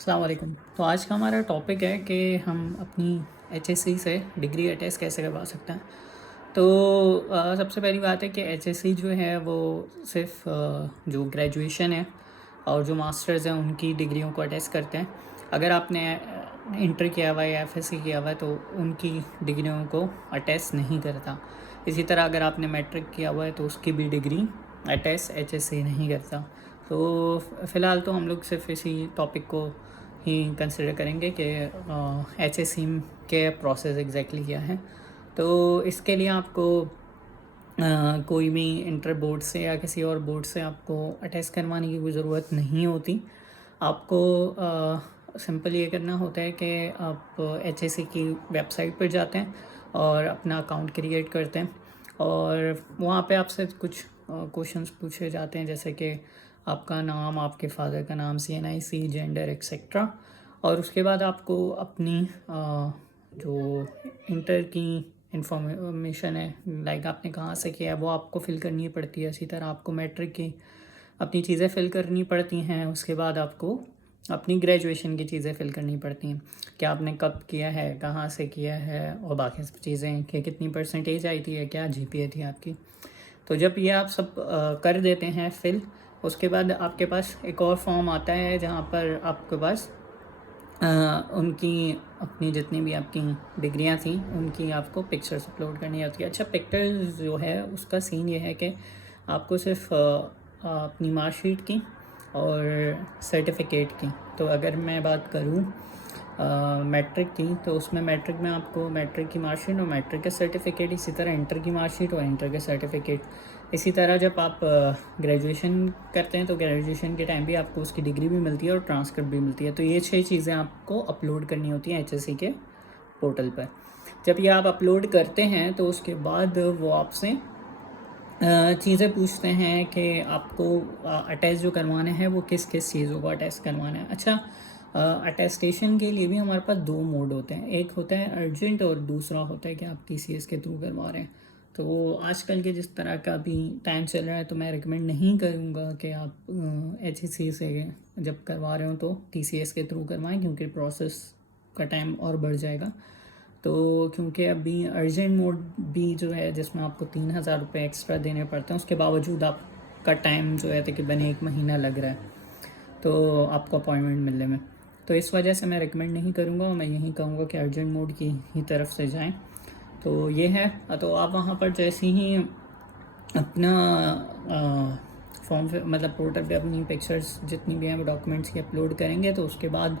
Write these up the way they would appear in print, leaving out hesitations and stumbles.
अस्सलाम वालेकुम। तो आज का हमारा टॉपिक है कि हम अपनी एचएससी से डिग्री अटैच कैसे करवा सकते हैं। तो सबसे पहली बात है कि एचएससी जो है वो सिर्फ जो ग्रेजुएशन है और जो मास्टर्स हैं उनकी डिग्रियों को अटैच करते हैं। अगर आपने इंटर किया हुआ है या एफएससी किया हुआ है तो उनकी डिग्रियों को अटैच नहीं करता। इसी तरह अगर आपने मैट्रिक किया हुआ है तो उसकी भी डिग्री अटैच एचएससी नहीं करता। तो फ़िलहाल तो हम लोग सिर्फ इसी टॉपिक को ही कंसिडर करेंगे कि एचएससी के प्रोसेस एग्जैक्टली क्या है। तो इसके लिए आपको कोई भी इंटर बोर्ड से या किसी और बोर्ड से आपको अटैच करवाने की कोई ज़रूरत नहीं होती। आपको सिंपल ये करना होता है कि आप एचएससी की वेबसाइट पर जाते हैं और अपना अकाउंट क्रिएट करते हैं और वहाँ पे आपसे कुछ क्वेश्चंस पूछे जाते हैं, जैसे कि आपका नाम, आपके फादर का नाम, CNIC, जेंडर एक्सेट्रा। और उसके बाद आपको अपनी जो इंटर की इंफॉर्मेशन है, लाइक आपने कहाँ से किया है, वो आपको फिल करनी पड़ती है। इसी तरह आपको मैट्रिक की अपनी चीज़ें फिल करनी पड़ती हैं। उसके बाद आपको अपनी ग्रेजुएशन की चीज़ें फिल करनी पड़ती हैं कि आपने कब किया है, कहाँ से किया है, और बाकी सब चीज़ें कि कितनी परसेंटेज आई थी या क्या GPA थी आपकी। तो जब ये आप सब कर देते हैं फिल, उसके बाद आपके पास एक और फॉर्म आता है जहाँ पर आपके पास उनकी अपनी जितनी भी आपकी डिग्रियां थी उनकी आपको पिक्चर्स अपलोड करनी होती है। अच्छा, पिक्चर्स जो है उसका सीन ये है कि आपको सिर्फ अपनी मार्कशीट की और सर्टिफिकेट की। तो अगर मैं बात करूँ मैट्रिक की, तो उसमें मैट्रिक में आपको मैट्रिक की मार्कशीट और मैट्रिक का सर्टिफिकेट, इसी तरह इंटर की मार्कशीट और इंटर का सर्टिफिकेट। इसी तरह जब आप ग्रेजुएशन करते हैं तो ग्रेजुएशन के टाइम भी आपको उसकी डिग्री भी मिलती है और ट्रांसक्रिप्ट भी मिलती है। तो ये 6 चीज़ें आपको अपलोड करनी होती हैं एचएससी के पोर्टल पर। जब ये आप अपलोड करते हैं तो उसके बाद वो आपसे चीज़ें पूछते हैं कि आपको अटैच जो करवाना है वो किस किस चीज़ों को अटैच करवाना है। अच्छा, अटेस्टेशन के लिए भी हमारे पास 2 मोड होते हैं, एक होता है अर्जेंट और दूसरा होता है कि आप TCS के थ्रू करवा रहे हैं। तो आजकल के जिस तरह का भी टाइम चल रहा है तो मैं रिकमेंड नहीं करूँगा कि आप HEC से जब करवा रहे हो तो TCS के थ्रू करवाएं, क्योंकि प्रोसेस का टाइम और बढ़ जाएगा। तो क्योंकि अभी अर्जेंट मोड भी जो है जिसमें आपको 3,000 रुपये एक्स्ट्रा देने पड़ते हैं, उसके बावजूद आपका टाइम जो है तकरीबन 1 महीना लग रहा है तो आपको अपॉइंटमेंट मिलने में। तो इस वजह से मैं रिकमेंड नहीं करूँगा और मैं यही कहूँगा कि अर्जेंट मोड की ही तरफ से जाएं। तो ये है। तो आप वहाँ पर जैसे ही अपना फॉर्म मतलब पोर्टल पे अपनी पिक्चर्स जितनी भी हैं वो डॉक्यूमेंट्स की अपलोड करेंगे, तो उसके बाद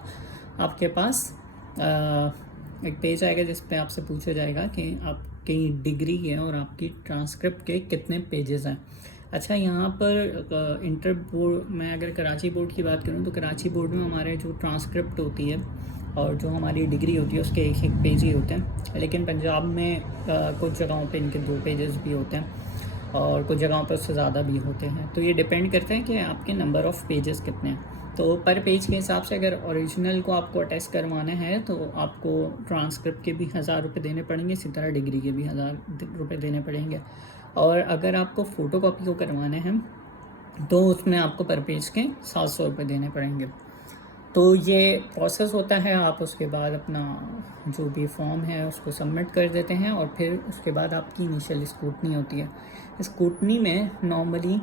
आपके पास एक पेज आएगा जिस पे आपसे पूछा जाएगा कि आपकी डिग्री के और आपकी ट्रांसक्रिप्ट के कितने पेजेस हैं। अच्छा, यहाँ पर इंटर बोर्ड में अगर कराची बोर्ड की बात करूँ तो कराची बोर्ड में हमारे जो ट्रांसक्रिप्ट होती है और जो हमारी डिग्री होती है उसके एक पेज ही होते हैं, लेकिन पंजाब में कुछ जगहों पे इनके 2 पेजेस भी होते हैं और कुछ जगहों पर उससे ज़्यादा भी होते हैं। तो ये डिपेंड करता है कि आपके नंबर ऑफ़ पेजेस कितने हैं। तो पर पेज के हिसाब से अगर ओरिजिनल को आपको अटैच करवाना है तो आपको ट्रांसक्रिप्ट के भी 1,000 रुपये देने पड़ेंगे, इसी तरह डिग्री के भी 1,000 रुपये देने पड़ेंगे। और अगर आपको फ़ोटो कॉपी को करवाना है तो उसमें आपको पर पेज के 700 रुपये देने पड़ेंगे। तो ये प्रोसेस होता है। आप उसके बाद अपना जो भी फॉर्म है उसको सबमिट कर देते हैं और फिर उसके बाद आपकी इनिशियल स्क्रूटनी होती है। स्क्रूटनी में नॉर्मली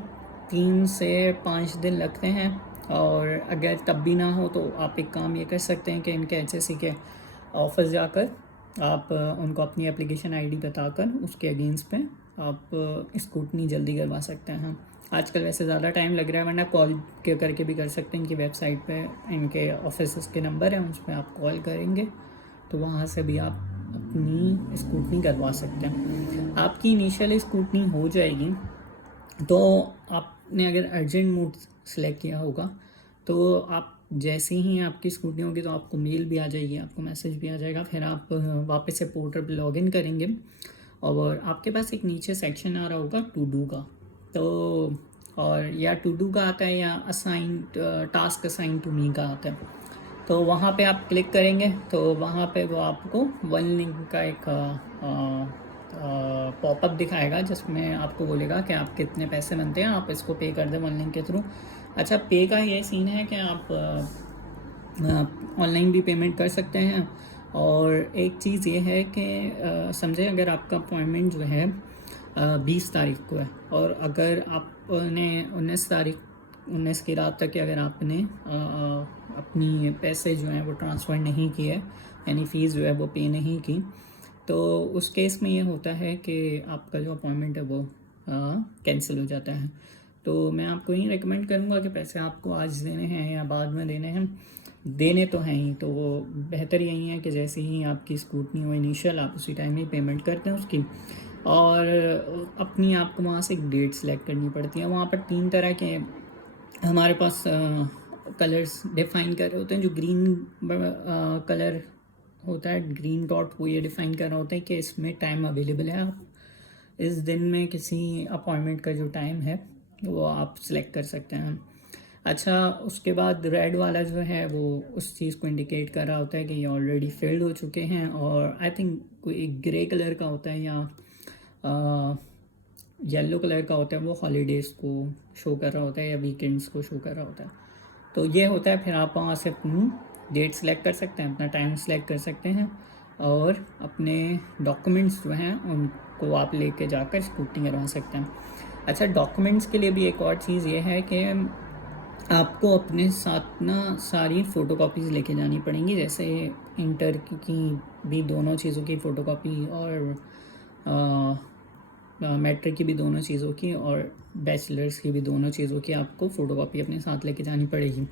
3 से 5 दिन लगते हैं, और अगर तब भी ना हो तो आप एक काम ये कर सकते हैं कि इनके HSC के ऑफिस जाकर आप उनको अपनी एप्लीकेशन ID बताकर उसके अगेंस्ट पे आप स्क्रूटनी जल्दी करवा सकते हैं। आजकल वैसे ज़्यादा टाइम लग रहा है, वरना कॉल के करके भी कर सकते हैं। इनकी वेबसाइट पे इनके ऑफिस के नंबर हैं, उस पर आप कॉल करेंगे तो वहाँ से भी आप अपनी स्क्रूटनी करवा सकते हैं। आपकी इनिशियल स्क्रूटनी हो जाएगी तो आपने अगर अर्जेंट मोड सेलेक्ट किया होगा तो आप जैसे ही आपकी स्क्रूटनी होगी तो आपको मेल भी आ जाएगी, आपको मैसेज भी आ जाएगा। फिर आप वापस से पोर्टल पर लॉगिन करेंगे और आपके पास एक नीचे सेक्शन आ रहा होगा टू डू का। तो और या टू डू का आता है या assign task assign to me का आता है। तो वहाँ पे आप क्लिक करेंगे तो वहाँ पे वो आपको वन लिंक का एक पॉपअप दिखाएगा जिसमें आपको बोलेगा कि आप कितने पैसे बनते हैं, आप इसको पे कर दें वन लिंक के थ्रू। अच्छा, पे का ये सीन है कि आप आप ऑनलाइन भी पेमेंट कर सकते हैं। और एक चीज़ ये है कि समझें अगर आपका अपॉइंटमेंट जो है 20 तारीख को है, और अगर आपने 19 की रात तक अगर आपने अपनी पैसे जो हैं वो ट्रांसफ़र नहीं किए, यानी फ़ीस जो है वो पे नहीं की, तो उस केस में ये होता है कि आपका जो अपॉइंटमेंट है वो कैंसिल हो जाता है। तो मैं आपको यही रेकमेंड करूँगा कि पैसे आपको आज देने हैं या बाद में देने हैं, देने तो हैं ही, तो वो बेहतर यही है कि जैसे ही आपकी स्कूटनी हो इनिशियल, आप उसी टाइम ही पेमेंट करते हैं उसकी। और अपनी आपको वहाँ से एक डेट सेलेक्ट करनी पड़ती है। वहाँ पर 3 तरह के हमारे पास कलर्स डिफ़ाइन कर रहे होते हैं। जो ग्रीन कलर होता है, ग्रीन डॉट, वो ये डिफ़ाइन कर रहा होता है कि इसमें टाइम अवेलेबल है, आप इस दिन में किसी अपॉइंटमेंट का जो टाइम है वो आप सिलेक्ट कर सकते हैं। अच्छा, उसके बाद रेड वाला जो है वो उस चीज़ को इंडिकेट कर रहा होता है कि ये ऑलरेडी फिल्ड हो चुके हैं, और आई थिंक कोई ग्रे कलर का होता है या येलो कलर का होता है, वो हॉलीडेज़ को शो कर रहा होता है या वीकेंड्स को शो कर रहा होता है। तो ये होता है, फिर आप वहाँ से अपनी डेट सेलेक्ट कर सकते हैं, अपना टाइम सेलेक्ट कर सकते हैं, और अपने डॉक्यूमेंट्स जो हैं उनको आप लेके जाकर स्कूटी करवा सकते हैं। अच्छा, डॉक्यूमेंट्स के लिए भी एक और चीज़ ये है कि आपको अपने साथ ना सारी फ़ोटोकॉपीज़ लेके जानी पड़ेंगी, जैसे इंटर की भी दोनों चीज़ों की फ़ोटोकॉपी, और मैट्रिक की भी दोनों चीज़ों की, और बैचलर्स की भी दोनों चीज़ों की आपको फ़ोटोकॉपी अपने साथ लेके जानी पड़ेगी।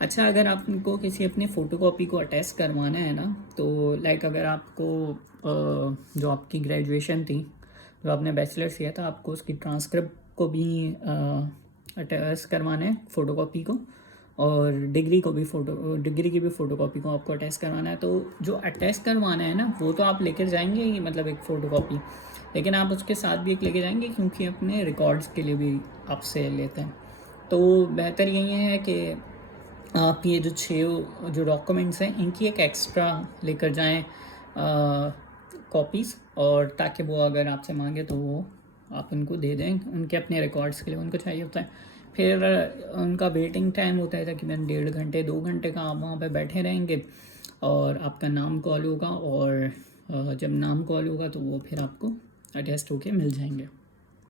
अच्छा, अगर आपको किसी अपनी फ़ोटोकॉपी को अटैच करवाना है ना, तो लाइक अगर आपको जो आपकी ग्रेजुएशन थी, जो आपने बैचलर्स किया था, आपको उसकी ट्रांसक्रिप्ट को भी अटैच करवाना है फ़ोटोकॉपी को, और डिग्री की भी फ़ोटोकॉपी को आपको अटैच करवाना है। तो जो अटैच करवाना है ना, वो तो आप लेकर जाएंगे ही, मतलब एक फ़ोटोकॉपी, लेकिन आप उसके साथ भी एक लेके जाएंगे, क्योंकि अपने रिकॉर्ड्स के लिए भी आपसे लेते हैं। तो बेहतर यही है कि आप ये जो 6 जो डॉक्यूमेंट्स हैं इनकी एक एक्स्ट्रा लेकर जाएं कॉपीज़, और ताकि वो अगर आपसे मांगे तो वो आप उनको दे दें, उनके अपने रिकॉर्ड्स के लिए उनको चाहिए होता है। फिर उनका वेटिंग टाइम होता है तकरीबन 1.5 घंटे 2 घंटे का, आप वहाँ पे बैठे रहेंगे, और आपका नाम कॉल होगा, और जब नाम कॉल होगा तो वो फिर आपको अटेस्ट होके मिल जाएंगे।